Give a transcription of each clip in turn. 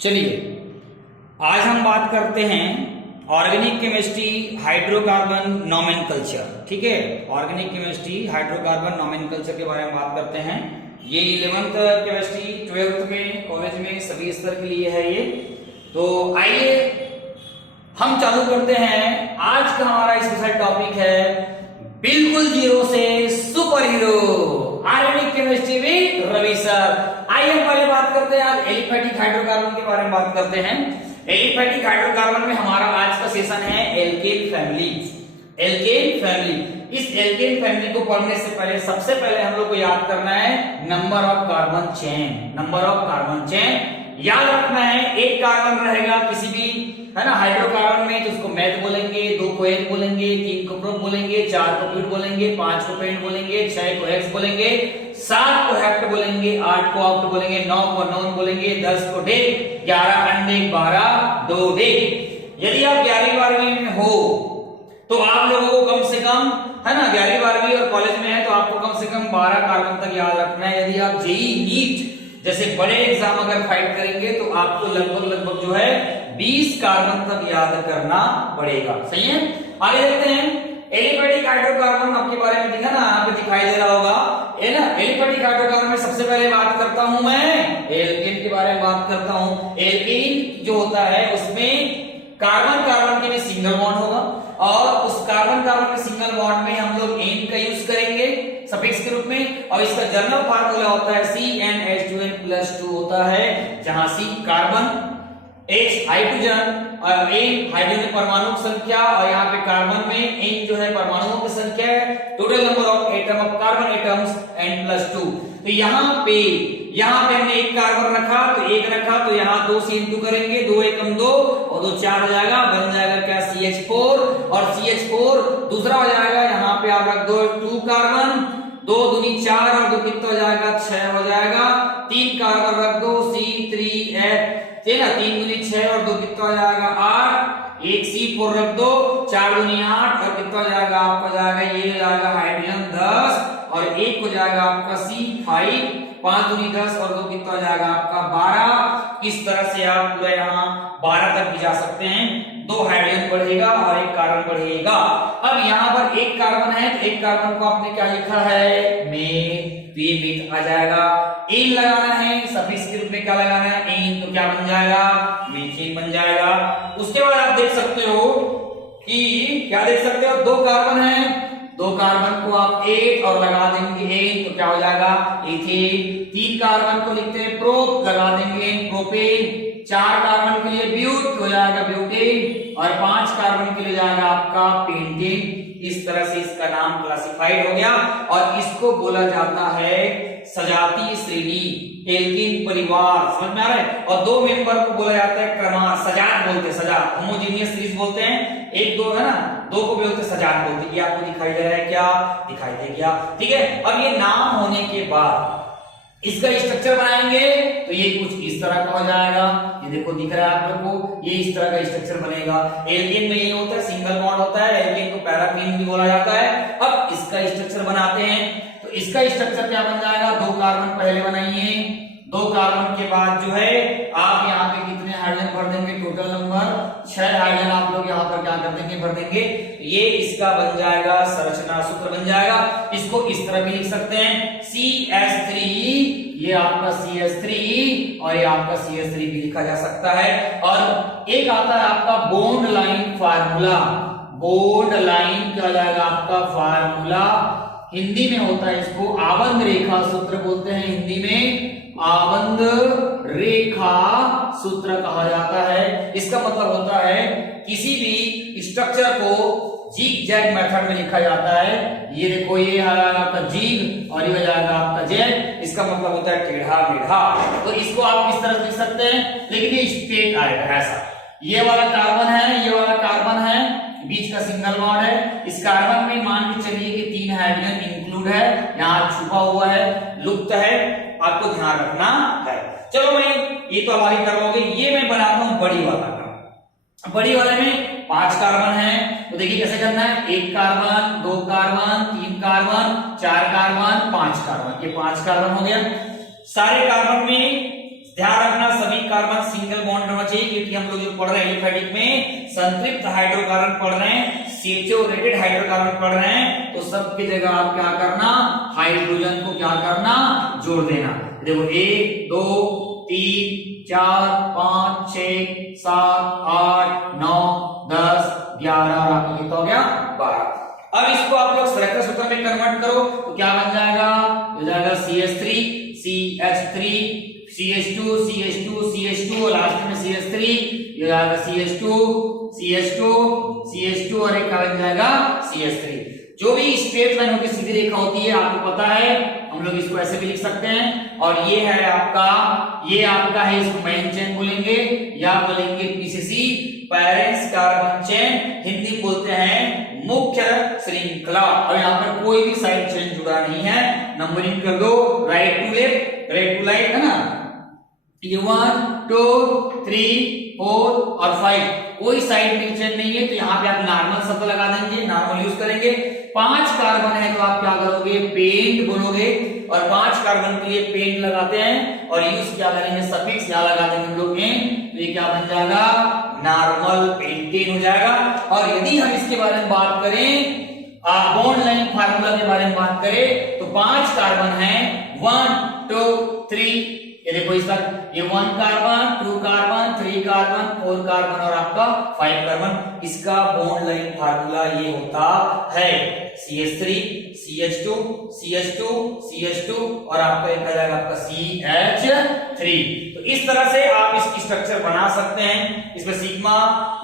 चलिए आज हम बात करते हैं ऑर्गेनिक केमिस्ट्री हाइड्रोकार्बन नोमेनकल्चर। ठीक है, ऑर्गेनिक केमिस्ट्री हाइड्रोकार्बन नोमेनकल्चर के बारे में बात करते हैं। ये 11th केमिस्ट्री 12th में कॉलेज में सभी स्तर के लिए है ये। तो आइए हम चालू करते हैं। आज का हमारा स्पेशल टॉपिक है बिल्कुल जीरो से super hero organic chemistry with Ravi sir. आइए हम पहले बात करते हैं, आज एलिफेटिक हाइड्रोकार्बन के बारे में बात करते हैं। एलिफेटिक हाइड्रोकार्बन में हमारा आज का सेशन है एल्केन फैमिली। एल्केन फैमिली, इस एल्केन फैमिली को पढ़ने से पहले सबसे पहले हम लोग को याद करना है number of carbon chain. Number of carbon chain याद रखना है। एक कार्बन रहेगा किसी भी, है ना, हाइड्रोकार्बन में, तो उसको मैथ बोलेंगे, 2 को एन बोलेंगे, 3 को प्रोप बोलेंगे, 4 को पीट बोलेंगे, 5 को पेंट बोलेंगे, 6 को हेक्स बोलेंगे, 7 को हेक्ट बोलेंगे, 8 को ऑक्ट बोलेंगे, 9 को नॉन बोलेंगे, 10 को डे, 11 अंडे, 12 दो डे। यदि आप 11वीं 12वीं में हो तो आप लोगों को कम से कम, है ना, 11वीं 12वीं और कॉलेज में है तो आपको कम से कम 12 कार्बन तक याद रखना है। यदि आप जेई नीट जैसे बड़े एग्जाम अगर फाइट करेंगे तो आपको लगभग जो है 20 कार्बन तक याद करना पड़ेगा। सही है, आगे देखते हैं। एलिफेटिक हाइड्रोकार्बन आपके बारे में दिखा ना, यहाँ पे दिखाई दे रहा होगा, है ना। एलिफेटिक हाइड्रोकार्बन में सबसे पहले बात करता हूं मैं एल्केन के बारे में बात करता हूं। एल्केन जो होता है उसमें कार्बन कार्बन के में सिंगल बॉन्ड होगा और उस कार्बन कार्बन के सिंगल बॉन्ड में हम लोग एन का यूज करेंगे सफिक्स के रूप में, और इसका जनरल फार्मूला होता है CnH2n+2 होता है, जहां C कार्बन, H हाइड्रोजन और N हाइड्रोजन परमाणु की संख्या, और यहाँ पे कार्बन में N जो है परमाणुओं की संख्या है। Total number of atom of carbon atoms N+2। तो यहाँ पे हमने एक कार्बन रखा तो एक रखा, तो यहाँ 2 से इंटू करेंगे, 2 एकम 2 और 2 4 हो जाएगा, बन जाएगा क्या CH4, और CH4 दूसरा हो जाएगा, यहाँ पे आप रख दो 2 कार्बन, 2 दूनी 4 और 2 कितना हो जाएगा 6 हो जाएगा। 3 कार्बन रख दो C3H, है ना, 3 दूनी 6 और 2 कितना हो जाएगा 8, एक C4 रख दो, 4 दूनी 8 और कितना हो जाएगा आपका जाएगा, ये हो जाएगा हाइड्रोजन 10 और एक हो जाएगा आपका C5, 5 दूनी 10 और 2 कितना हो जाएगा आपका 12। इस तरह से आप पूरा यहाँ 12 तक भी जा सकते हैं। 2 हाइड्रोजन बढ़ेगा और एक कार्बन बढ़ेगा। अब यहाँ पर एक कार्बन है तो एक कार्बन को आपने क्या लिखा है में, मीथ आ जाएगा। एन लगाना है सफिक्स के रूप में, क्या लगाना है एन, तो क्या बन जाएगा मीथेन बन जाएगा। उसके बाद आप देख सकते हो कि क्या देख सकते हो, 2 कार्बन है, 2 कार्बन को आप 8 और लगा देंगे एन, तो क्या हो जाएगा इथेन। 3 कार्बन को लिखते हैं प्रोप, लगा देंगे प्रोपेन। 4 कार्बन के लिए ब्यूट हो जाएगा ब्यूटेन, और 5 कार्बन के लिए जाएगा आपका पेंटेन। इस तरह से इसका नाम क्लासिफाइड हो गया और इसको बोला जाता है सजातीय श्रेणी, एल्केन परिवार। समझ में आ रहा है। और 2 मेंबर को बोला जाता है क्रमार, सजात बोलते हैं, सजात, होमोजेनियस सीरीज बोलते हैं। 1 2 है ना, 2 को बोलते हैं सजात बोलते हैं। ये आपको दिखाई दे रहा है, क्या दिखाई दे गया, ठीक है। अब ये नाम होने के बाद इसका स्ट्रक्चर बनाएंगे तो ये कुछ इस तरह का हो जाएगा। ये देखो दिख रहा है आप लोग को, ये इस तरह का स्ट्रक्चर बनेगा। एल्केन में ये होता है सिंगल बॉन्ड होता है, एल्केन को पैराफीन भी बोला जाता है। अब इसका स्ट्रक्चर बनाते हैं तो इसका स्ट्रक्चर क्या बन जाएगा, 2 कार्बन पहले बनाइए, 2 कार्बन के बाद जो है आप यहाँ पे कितने हाइड्रोजन भर देंगे, टोटल नंबर 6 हाइड्रोजन आप लोग यहाँ पर क्या कर देंगे, भर देंगे। ये इसका बन जाएगा संरचना सूत्र बन जाएगा। इसको इस तरह भी लिख सकते हैं CH3, ये आपका CH3 और ये आपका CH3 भी लिखा जा सकता है। और एक आता है आपका bond line formula. Bond line क्या हो जाएगा आपका फार्मूला, हिंदी में होता है इसको आबंध रेखा सूत्र बोलते हैं, हिंदी में आबंध रेखा सूत्र कहा जाता है। इसका मतलब होता है किसी भी स्ट्रक्चर को जिग जैग मेथड में लिखा जाता है। ये देखो ये है आपका जिग और ये हो जाएगा आपका जैग, इसका मतलब होता है टेढ़ा मेढ़ा। तो इसको आप इस तरह लिख सकते हैं, लेकिन ये स्ट्रेट आएगा ऐसा। ये वाला कार्बन है, ये वाला कार्बन है, बीच का सिंगल बॉन्ड है। इस कार्बन में मान के चलिए कि 3 हाइड्रोजन इंक्लूड है, यहाँ छुपा हुआ है, लुप्त है, आपको ध्यान रखना है। चलो मैं ये तो हमारी करवाओगे, ये मैं बनाता हूं बड़ी वाला का। बड़ी वाले में 5 कार्बन है, तो देखिए कैसे करना है, 1 carbon, 2 carbon, 3 carbon, 4 carbon, 5 carbon. ये 5 कार्बन हो गया। सारे कार्बन में ध्यान रखना सभी कार्बन सिंगल बॉन्ड होना चाहिए, क्योंकि हम लोग जो पढ़ रहे हैं एलिफेटिक में संतृप्त हाइड्रोकार्बन पढ़ रहे हैं, CHO रेटेड हाइड्रोकार्बन पढ़ रहे हैं, तो सबकी जगह आप क्या करना, हाइड्रोजन को क्या करना, जोड़ देना। देखो 1 2 3 4 5 6 7 8 9 10 11 और आपका कितना हो गया 12। अब इसको आप लोग संरचना सूत्र में कन्वर्ट करो तो क्या बन जाएगा, हो जाएगा CH3 CH3 CH2 CH2 CH2 और लास्ट में CH3, ये जाएगा CH2 CH2 CH2 और एक क्या बन जाएगा CH3। जो भी स्ट्रेट लाइन होती सीधी रेखा होती है आपको पता है, हम लोग इसको ऐसे भी लिख सकते हैं। और ये है आपका, ये आपका है, इसको मेन चेन बोलेंगे या बोलेंगे PCC parents carbon chain, Hindi बोलते हैं मुख्य श्रृंखला। और यहाँ पर कोई भी साइड चेन जुड़ा नहीं है, नंबरिंग कर दो right to left, right to right, है ना, ये 1 2 3 4 और 5, कोई साइड चेन नहीं है, तो यहाँ पे आप नॉर्मल शब्द लगा देंगे, नॉर्मल यूज करेंगे। 5 कार्बन है तो आप क्या करोगे, पेंट बोलोगे, और 5 कार्बन के लिए पेंट लगाते हैं और यूज क्या करेंगे, सफिक्स यहाँ लगा देंगे हम लोग एन, तो ये क्या बन जाएगा, नॉर्मल पेंटेन हो जाएगा। और यदि हम इसके बारे में बात करें, बॉन्ड लाइन फार्मूला के बारे में बात करें, तो 5 कार्बन है, 1 2 3, ये देखो इसका, ये 1 कार्बन 2 कार्बन 3 कार्बन 4 कार्बन और आपका 5 कार्बन, इसका बॉन्ड लाइन फार्मूला ये होता है CH3 CH2 CH2 CH2 और आपका एक आ जाएगा आपका CH3। तो इस तरह से आप इसकी स्ट्रक्चर बना सकते हैं, इसमें सिग्मा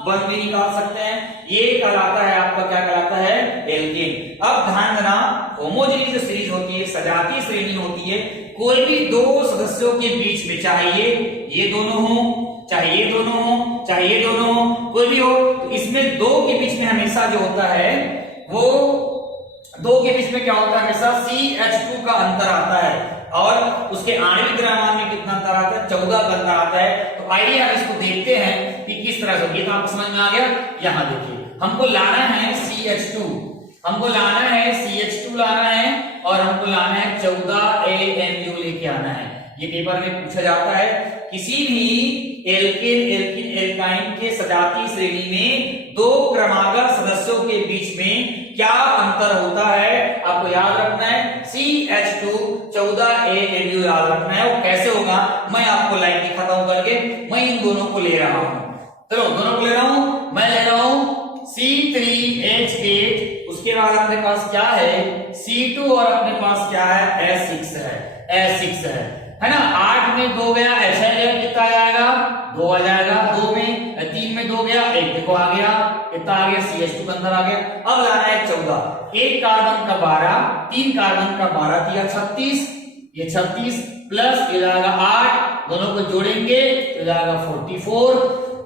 1 भी निकाल सकते हैं, ये कहलाता है आपका, क्या कहलाता है, एल्केन। अब ध्यान देना, होमोजेनियस जो सीरीज होती है, सजातीय श्रेणी होती है, कोई भी दो सदस्यों के बीच में, चाहे ये दोनों हो, चाहे ये दोनों हो, चाहे ये दोनों हो, कोई भी हो, तो इसमें दो के बीच में हमेशा जो होता है, वो दो के बीच में क्या होता है, हमेशा CH2 का अंतर आता है। और उसके आणविक द्रव्यमान में कितना अंतर आता है, 14 का अंतर आता है। तो आइए हम इसको देखते हैं कि किस तरह से, ये तो आपको समझ में आ गया। यहाँ देखिए, हमको लाना है CH2, हमको लाना है CH2 लाना है, और हमको लाना है 14 AMU लेके आना है। ये पेपर में पूछा जाता है, किसी भी एल्केन एल्कीन एल्काइन के सजातीय श्रेणी में दो क्रमागत सदस्यों के बीच में क्या अंतर होता है, आपको याद रखना है। CH2 14 AMU याद रखना है। वो कैसे होगा, मैं आपको लाइन दिखाता हूं करके। मैं इन दोनों को ले रहा हूं, चलो दोनों को ले रहा हूं, मैं ले रहा हूं C3H8, उसके बाद अपने पास क्या है C2, और अपने पास क्या है S6 है ना। 8 में 2 गया, ऐसा कितना आ जाएगा, 2 आ जाएगा, 2 में 3 में 2 गया, 1 देखो आ गया, कितना आ गया, CH2 के अंदर आ गया। अब लाना है 14, 1 कार्बन का 12, 3 कार्बन का 12 दिया 36, ये 36 प्लस ये जाएगा 8, दोनों को जोड़ेंगे तो जाएगा 44,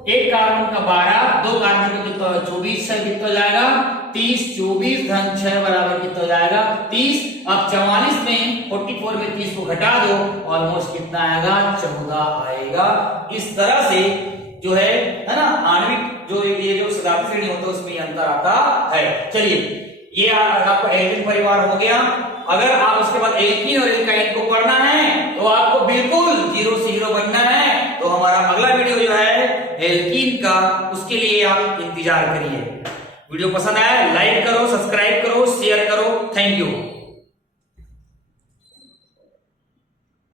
1 कार्बन का 12, 2 कार्बन का कितना 24 से कितना जाएगा 30, 24 धन 6 बराबर कितना जाएगा 30। अब 44 में 44 में 30 को घटा दो, ऑलमोस्ट कितना आएगा 14 आएगा। इस तरह से जो है ना, आणविक जो ये जो सजातीय श्रेणी होता है उसमें अंतर आता है। चलिए, ये आपका एल्कीन परिवार हो गया। अगर आप उसके बाद एल्कीन और एल्काइन को पढ़ना है तो आपको बिल्कुल 0 से हीरो बनना है। तो हमारा अगला वीडियो जो है एल्कीन का, उसके लिए आप इंतजार करिए। वीडियो पसंद आया लाइक करो, सब्सक्राइब करो, शेयर करो। Thank you.